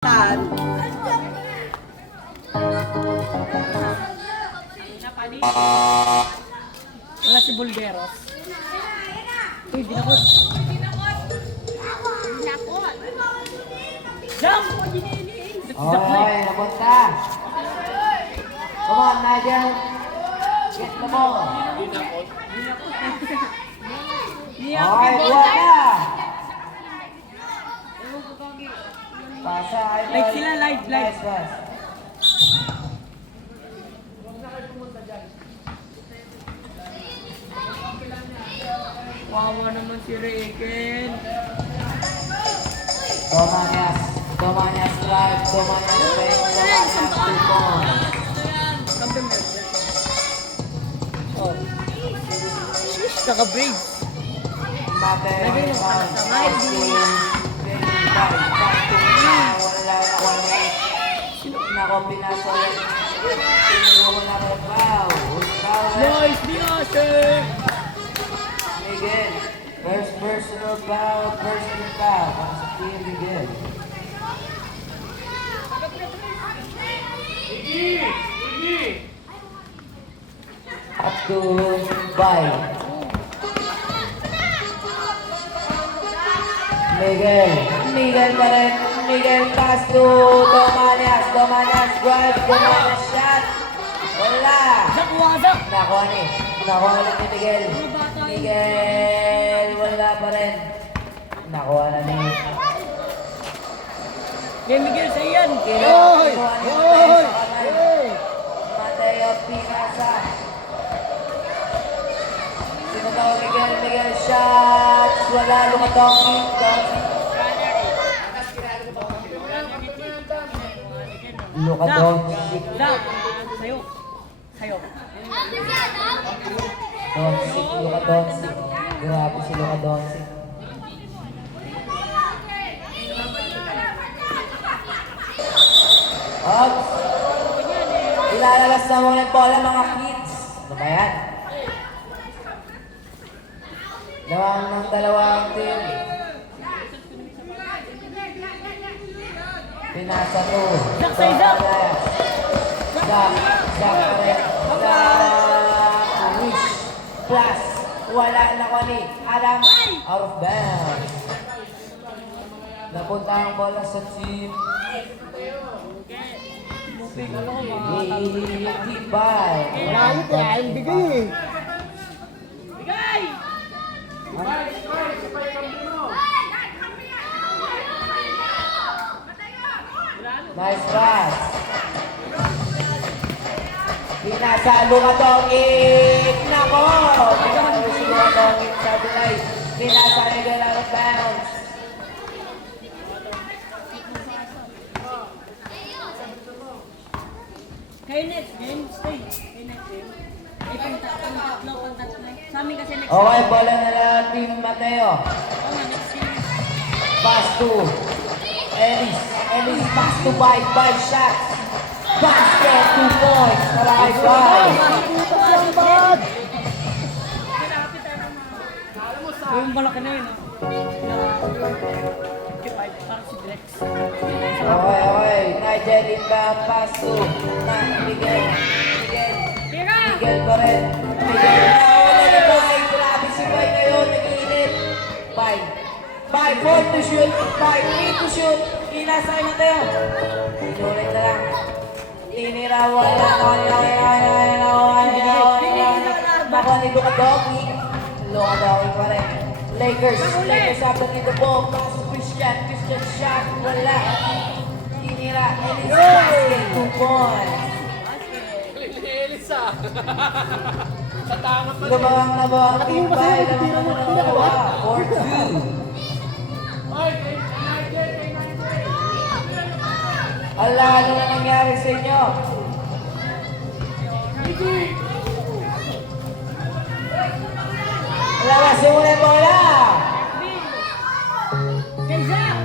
Tan. Wala si Bulderos. Uy, binakot. Jump! Okay, napunta. Come on, Nigel. Get the ball. Okay, buwan na. Pasa, Light sila, light. Nice pass. Wawa naman si Reken. Domanias drive, Domanias break, Domanias 2 points. Kampi mo. Oh. Shish, naka-braids. Mate, Lagay mo pa sa right. Wala na Nako, pinasa ulit. Wala na foul. Nice, Diase! Miguel, first personal foul. Para sa team Miguel. Up to bye. Miguel pa rin. Miguel pass to Domanias. Domanias drive. Domanias shot. Wala. Zakwaza! Nakuha ni Miguel. Miguel, wala pa rin. Nakuha na ni Kay Miguel sa iyan. Kinuha ni Mateo sa kamay. Mateo Pinasa. Sinataw Miguel shot. Wala, lumatong. Luka Doncic. Zak! Sayo. Luka Doncic. Grabe si Luka Doncic. Ops! Ilalabas na muna yung bola mga kids. Ano ba yan? Lawang ng dalawang team. Pinasa to. Zak sa Zak! Zak pa rin. Wish. Plus. Wala na ko ni Adam. Out of bounds. Napunta ang bola sa team. Tibay. Marami tayo, bigay eh. Nice pass. Pinasa Luka Doncic. Nako! Pinasa si Luka Doncic sa delay. Pinasa Miguel out of bounds. Kay next game, stay. Kay next game. Ay, pang-tatlo. Sa amin kasi next Okay, bola na lang Team Mateo. next game. Pass to Ellis. Ellis pass to Bay. Bay shots. Basket, 2 points. Para kay Bay. Yung malaki na yun. Parang si Drex. Okay. Nigel inbound pass to Miguel. Miguel pa rin. Miguel na wala ni Bay. Grabe si Bay ngayon. Nag-iinit. Bay. Bay, 4 to shoot. Bay, 3 to shoot. Inasa kay Mateo. Inulit na lang. Tinira wala. Nakuha ni Luka Doncic. Luka Doncic pa rin. Lakers up in the ball. Pass to Christian shot. Wala. Tinira. Ellis basket. 2 points. Lumawang na ba ang team by? Lumawang na 4-2. Ala, ano na nangyari sa inyo? Lalasin mo na yung bola! Kay Zak!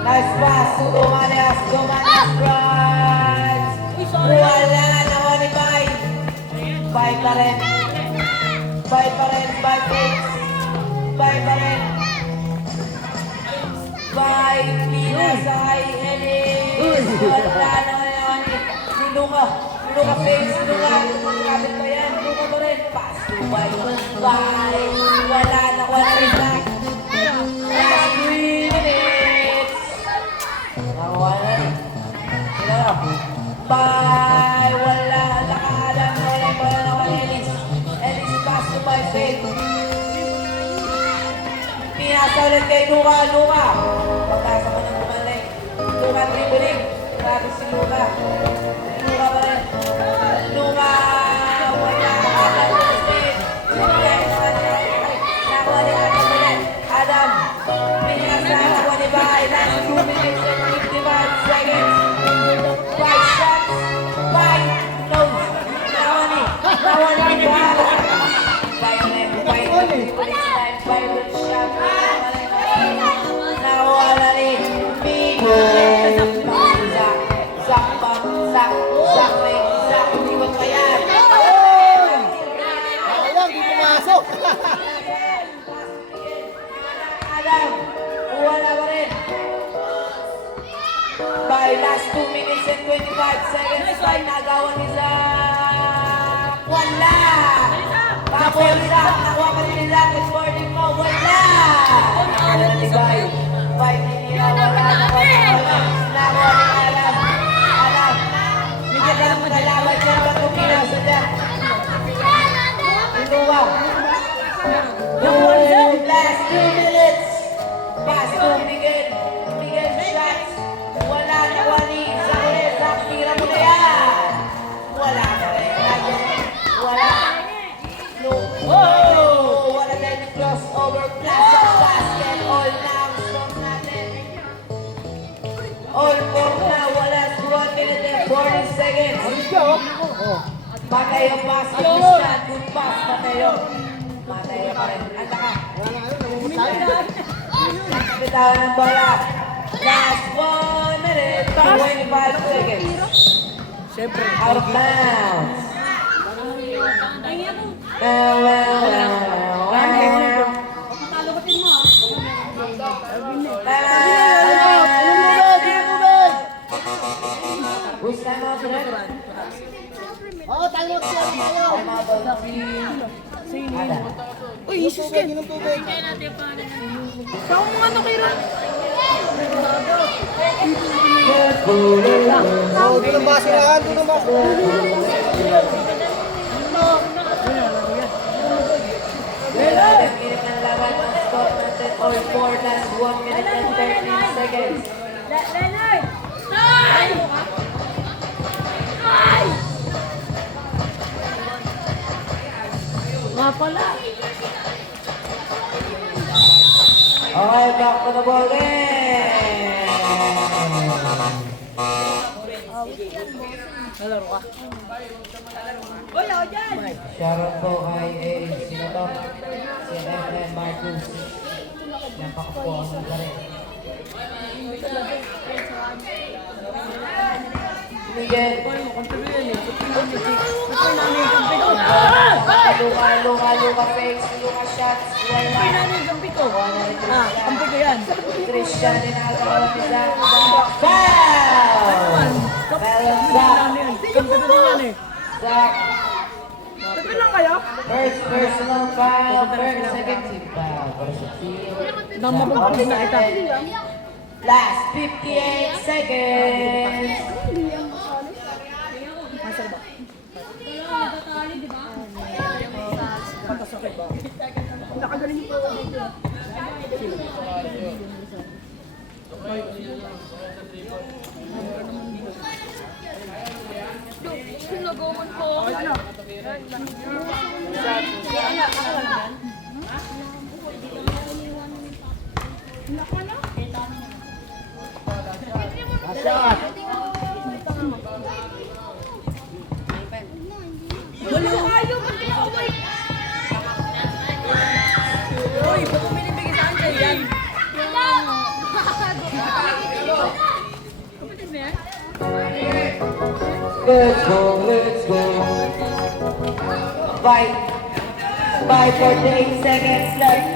Nice pass to Domanias drives! Wala, nawa ni Bay! Bay pa rin! Bay fakes! Bay pa rin! by Pinasay Ellis. Wala na ngayon ni Luka. Luka face, Luka. Kapit pa yan. Luka pa rin. Pass to by. Wala na. Last 3 minutes. Nakuha na rin. Bye! Wala. Nakaalam. Wala na Ellis. Ellis pass to by Faith. Pinasa ulit kay Luka. Pagkasa mo nang bumalik. Luka dribbling. Grabe si Luka. Luka pa rin. Luka! Wala. Adam Smith. Nakuha ni Adam ulit. Adam. Pinasa. Nakuha ni Bay. Last 2 minutes and 55 seconds. 5 shots. 5. Close. Nakuha ni Bay. Bay ulit. Bay ulit shot. Nawala ni Migo. Zak, ikot pa yan. Sayang, di pumasok. Adam, wala pa rin. By last 2 minutes and 25 seconds, by nagawa ni Zak. Wala! Tapos Zak, nakuha pa rin ni Zak. It's 40 mo, wala! Wala ni Bay. Bay nila, wala. Nakuha ni Adam. Bigyan ka ng kalaban dyan, batong pinasa dyan. Inuwa. Last 2 minutes. Pass to Miguel. Miguel shots. Wala na wali. Zak, tira mo na yan. Wala na rin. Wala. No. Wala na yung crossover. Plus of basket. All now. Stop natin. All four na. Wala. 1 minute and 40 seconds. Mateo pass. Good shot. Good pass. Mateo pa rin. Anda ka. Bitawan ng bola. Last 1 minute, 25 seconds. Siyempre. Out of bounds. Pagkalobatin mo Who's time out rin? Oo, tayo mo siya. Time out of 3. Ada. Uy, isus ka. Ginong tubig. Saan mo ano kay Ron? Oo, doon ang basirahan. Doon ang basirahan. Minute ng laban ng score natin. All 4 last 1 minute and 13 seconds. Leonard! Ay! Ay! Nga pala. Okay, back to the ball game. Nalaro ka. Uy, ako dyan! Shoutout po kay sino to? Si Efren Marcus. Napakapuan ng kare. Miguel. Luka fakes, Luka shots. Wala. Kampi ko yan. Christian dinagawa ni Zach. Foul! Foul on Zach. Kampi ko din yan eh. Zach. Kampi lang kayo? First personal foul. Second team foul. For sa team. Namapagpapos na kita. Last 58 seconds. Masal ba? Pagkasakit ba? Nakagaling po. Nagawan ko. Ano? Asya. Ayaw mag-away! Uy, ba't mo binibigay sa akin yan? Kapatid mo yan? Let's go. Fight. 48 seconds left.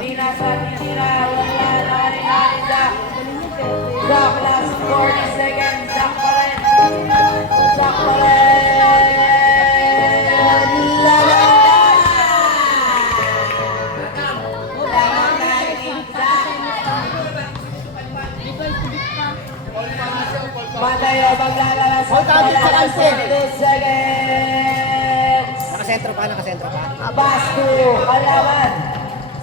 Pinasa, tinira, wala na. Zach. Zach, last 40 seconds. Zach pa rin. Zach pa rin. Laban na! Laban na, Team Zach. Matayo, maglalabas ang bola. 22 seconds. Nakasentro pa. Basto, kalaban.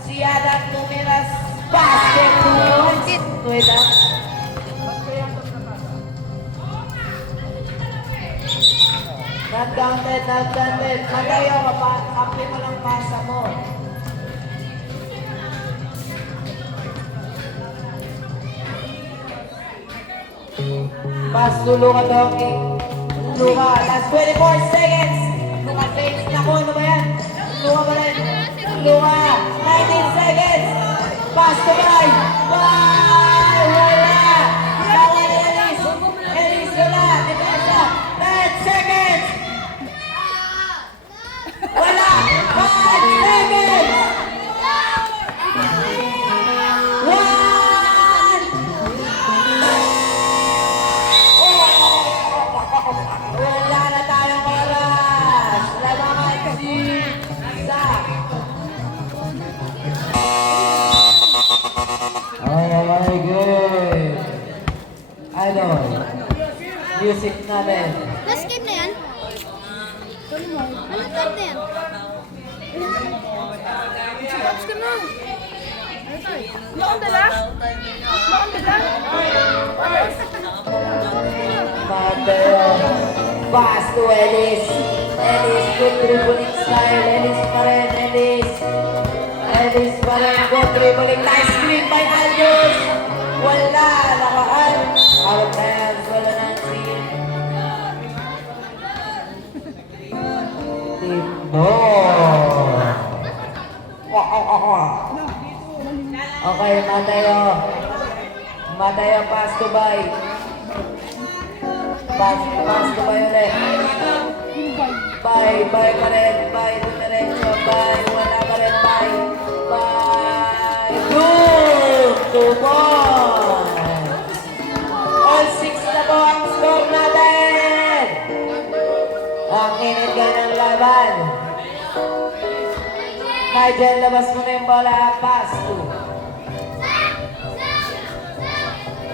Si Adam Numeras, basket. Wait lang. Not counted. Matayo, kapi mo lang pasa mo. Basto, Luka Donkey. Luka, last 24 seconds. Luka James, naku, ano ba yan? Luka pa rin. Luka, 19 seconds. Basto, bye. Bye! Wala! Nawa ni Elise. Elise, wala. Depensa. 10 seconds. Wala! 5 seconds! 1! Wala na tayong oras! Labangan si Zach! Okay, good! Idol, music natin. Last game na yan? Anong time na yan? Subs ka na. Wala kang dala? Mateo, pass to Ellis. Ellis, good dribbling style. Ellis pa rin, Ellis. Ellis pa rin, good dribbling. Nice screen by Aldous. Wala, nakaan. Out hands, wala nang screen. Timbo. Okay, Mateo. Mateo, pass to Bay. Pass to Bay ulit. Bay pa rin. Bay, diretso. Bay, wala pa rin. Bay. Boom! 2 points! All 6 na po ang score natin! Ang init ka ng laban. Nigel, labas mo na yung bola. Pass to.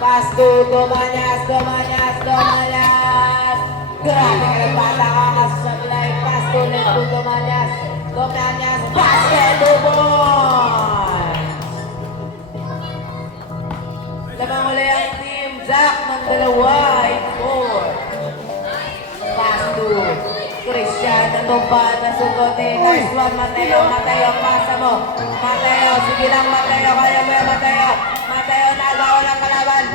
Pass to Domanyas. Grabe ka ng bata ka kasablay. Pass to ulit to Domanyas. Basket, 2 points! Lamang uli ang team Zach ng 2 in 4. Pass to Christian, natumbahan na sukotin. Nice one, Mateo, pasa mo. Mateo, sige lang, Mateo, kaya mo yan, Mateo. Mateo, nagawa ng kalaban.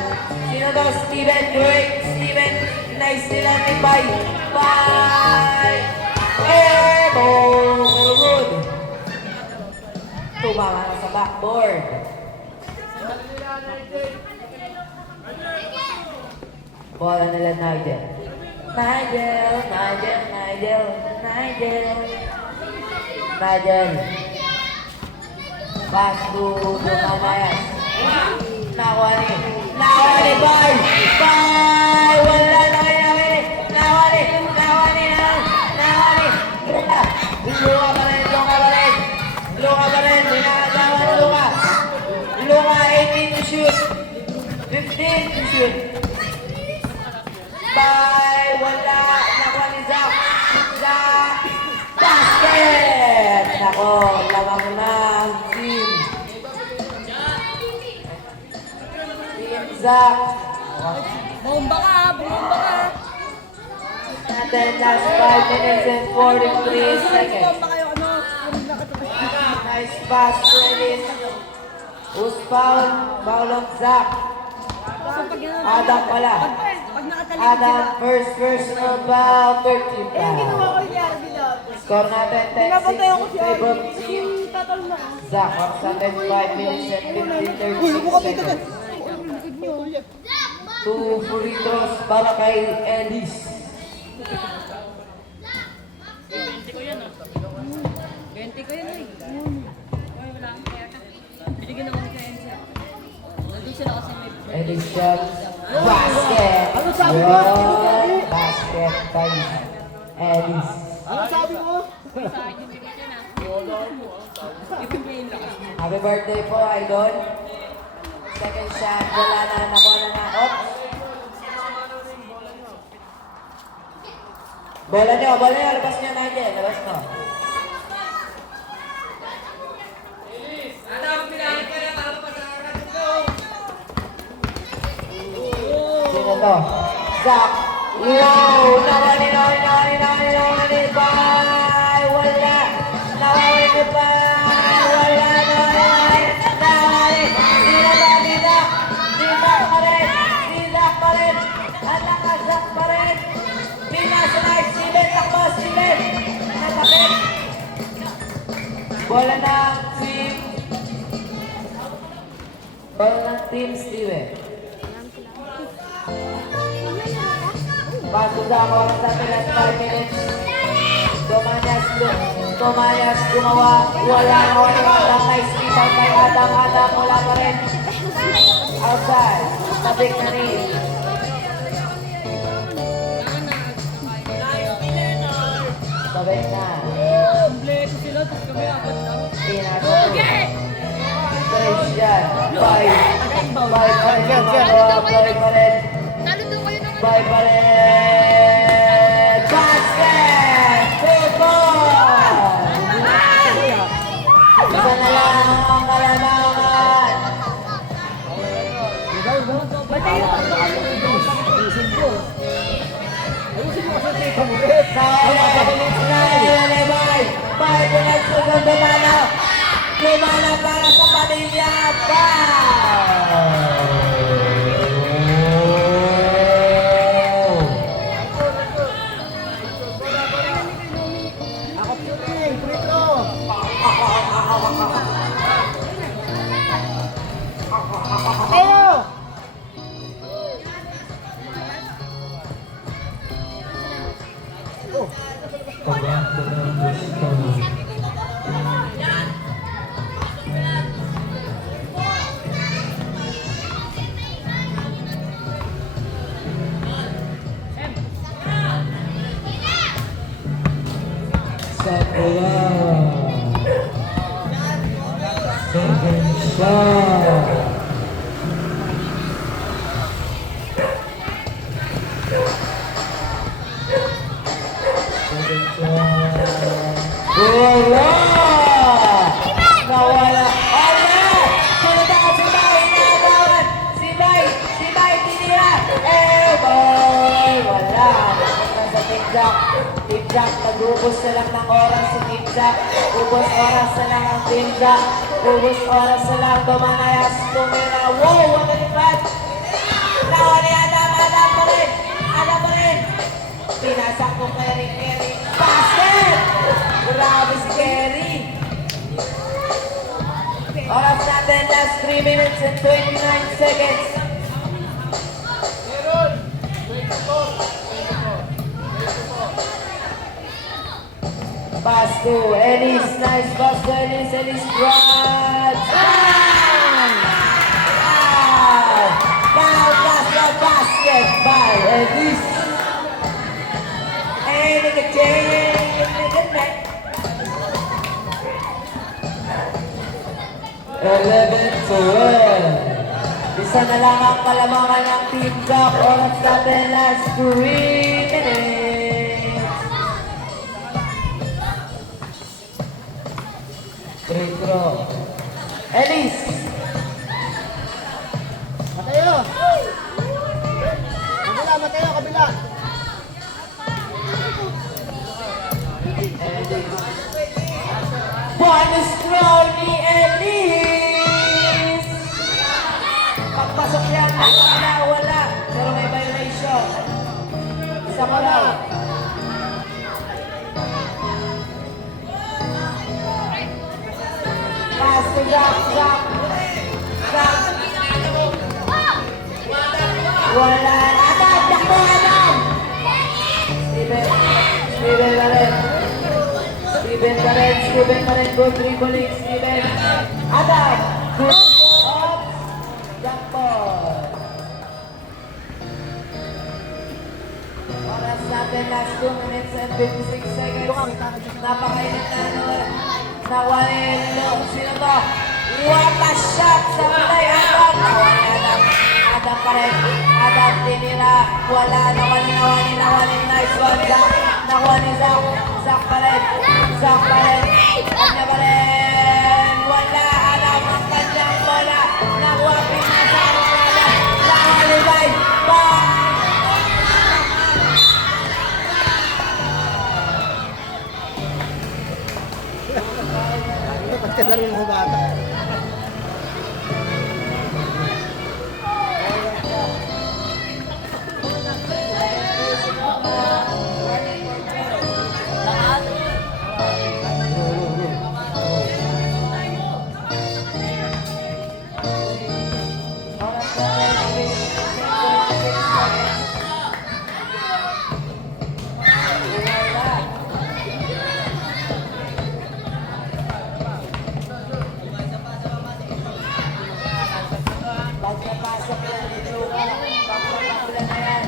Sino daw? Steven, great. Steven, nice nila ni Bay. Bay! Good. Tumama na sa backboard. Bola nila Nigel. Nigel. Pass to Dumanayas. Nakuha ni Bay. Wala na kaya kaya. Nakuha ni. Luka pa rin. Ninakagawa na Luka. Luka, 18 to shoot. 15 to shoot. Bay, wala. Nakuha ni Zach. Basket! Nako, lamang na ang team. Team Zach. Bomba ka! Natin last 5 minutes and 43 seconds. Bomba kayo, ano? Nice pass to Ellis. Who's foul? Foul of Zach. Adam pala. Pag nakatalikod Adam, first personal foul, 13 foul. Score natin 10-6 in favor of team Zach. Off natin 5 minutes and 30 seconds. 2 free throws para kay Ellis. 20 ko yan eh. Ay, wala akong kaya ka. Binigyan ako ni Kaenza. Nandun sila kasi may Ellis shot. Basket. Ano sabi mo? Yun. Basket tayo. Ellis. Ano sabi mo? sa akin yung bigyan na. Ibigay na. Happy birthday po, Idol. Second shot. Wala na. Nakuha na na. Oops. Bola nyo. Labas nyo na dyan. Labas mo. Sino to? Zach. Wow! Nawali. Bye! Wala! Nawali. Si Zach pa rin! Ang lakas, Zach pa rin! Pinasalize! Steven! Takbo! Steven! Napakit! Bola ng team. Steven. Bago sa ako sa pilas 5 minutes. Tomanyas gumawa. Wala. Nice rebound kay Adam. Wala pa rin. Outside. Tabik na rin. Tabik na. Kompleto sila, tapos kami apat lang. Pinasok. Christian. Bye pa rin. Talo daw kayo ng Bye pa rin. Basket! Football! Isa na lang ang kalamangan. Bye! Pinagsugan Lumana para sa pamilya. Ako shooting, free throw. Mateo! Second shot. Wala! Nawala! Ala! Sunod si Bay! Inabawan! Si Bay! Tinira! Ball! Wala! Napunta sa Team Jack. Team Jack, nag-ubos na lang ng oras si Team Jack. Ubos oras na lang ang Team Jack. Ubos oras na lang. Dumanayas. Tumira. Wow! What a defense! Nawali Adam pa rin! Pinasak ko Kerry. Basket! Grabe si Kerry! Oras natin, last 3 minutes and 29 seconds. Pass to Ellis. Nice pass to Ellis. Ellis drives. Bang! Foul pass the basket by Ellis. And in the game, in the net. 11-12. Isa na lang ang kalamangan ng Team Jack. Oras natin, last 3 minutes. Free throw. Ellis. Mateo! Mateo, kabila! Bonus throw ni Ellis. Pagpasok yan, wala. Pero may violation. Isa pa daw. Pass to Zach. Wala. Adam, takbo Adam. Steven pa rin. Good dribbling, Steven. Adam. Good. Jump ball. Oras natin, last 2 minutes and 56 seconds. Napakainit na nawalin long. Sino to? What a shot sa play. Adam. Nawalin Adam pa rin. Adam tinira. Wala. Nawalin. Nice one. Zach. Nakuha ni Zach. Zach pa rin. Kanya pa rin. Wala. Adam ang kanyang bola. Nakuha pinasang bola. Nakalibay. Bang! Pagkadaro ng bata. Pagkapasok yan dito. Pagkapasok na yan.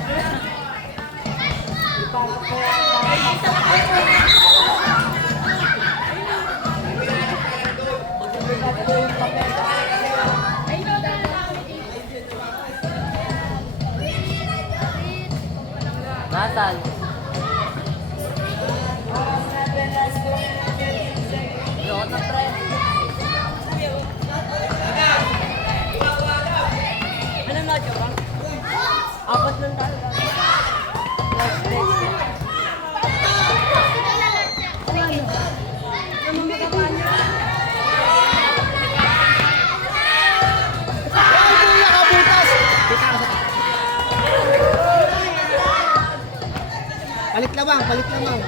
Ipasok ko yan. Nathan. Oras natin, last 2 minutes, 56 seconds. Yun na, pre. Ano na, Joran? Apat lang tayo. Last next. Palit lamang.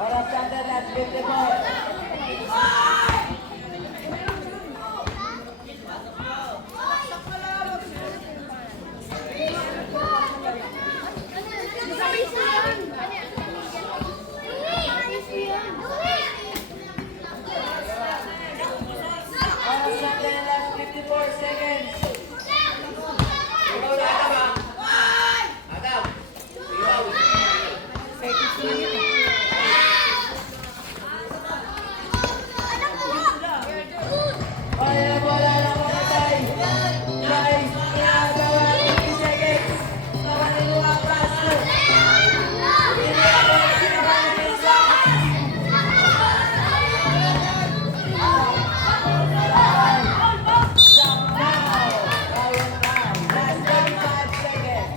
Oras natin, last 54. Oras natin, last 54 seconds. Wala na mga guys. Guys, ginagawa 50 seconds. Nakaliwa paso. Ginagawa ng isa. Stop now. Ayun na. Last 35 seconds.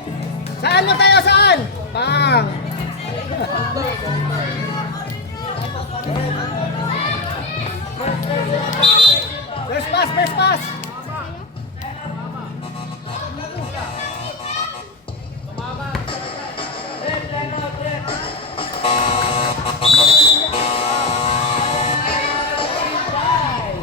Saan mo tayo? Saan? Bang! First pass! Red, line out, red. Five.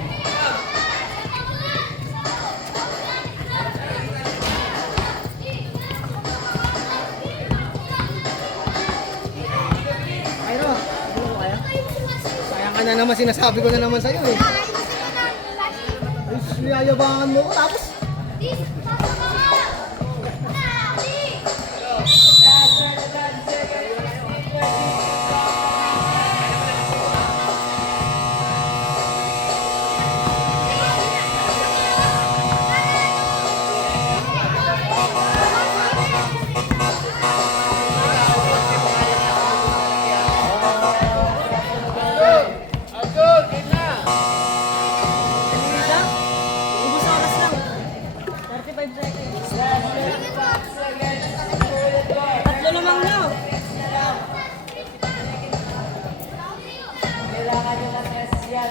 Baka na naman sinasabi ko na naman sa'yo eh. Ay, sinayabangan mo ko tapos. Isa? Ubus oras lang. 35 seconds. Tatlo lamang na. Kailangan nyo ng S yan.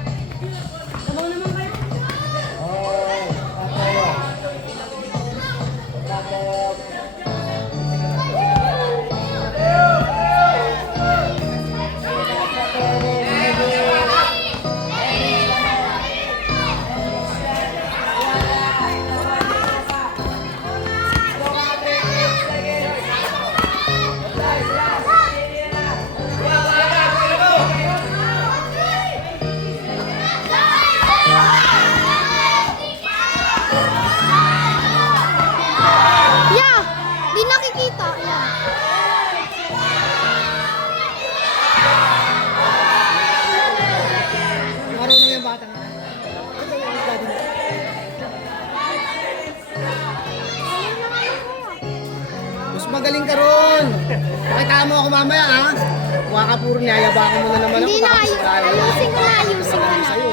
Lamang naman kayo. Okay, tayo. Tayo. Yeah! Di nakikita. Yeah. Marunong yung bata nga. Mas magaling ka ron. Pakita mo ako mamaya ha. Huwag ka puro niyayabangan mo na naman ako. Hindi na, Tapos ayaw. ayusin ko na, ayusin ko na. Sa'yo.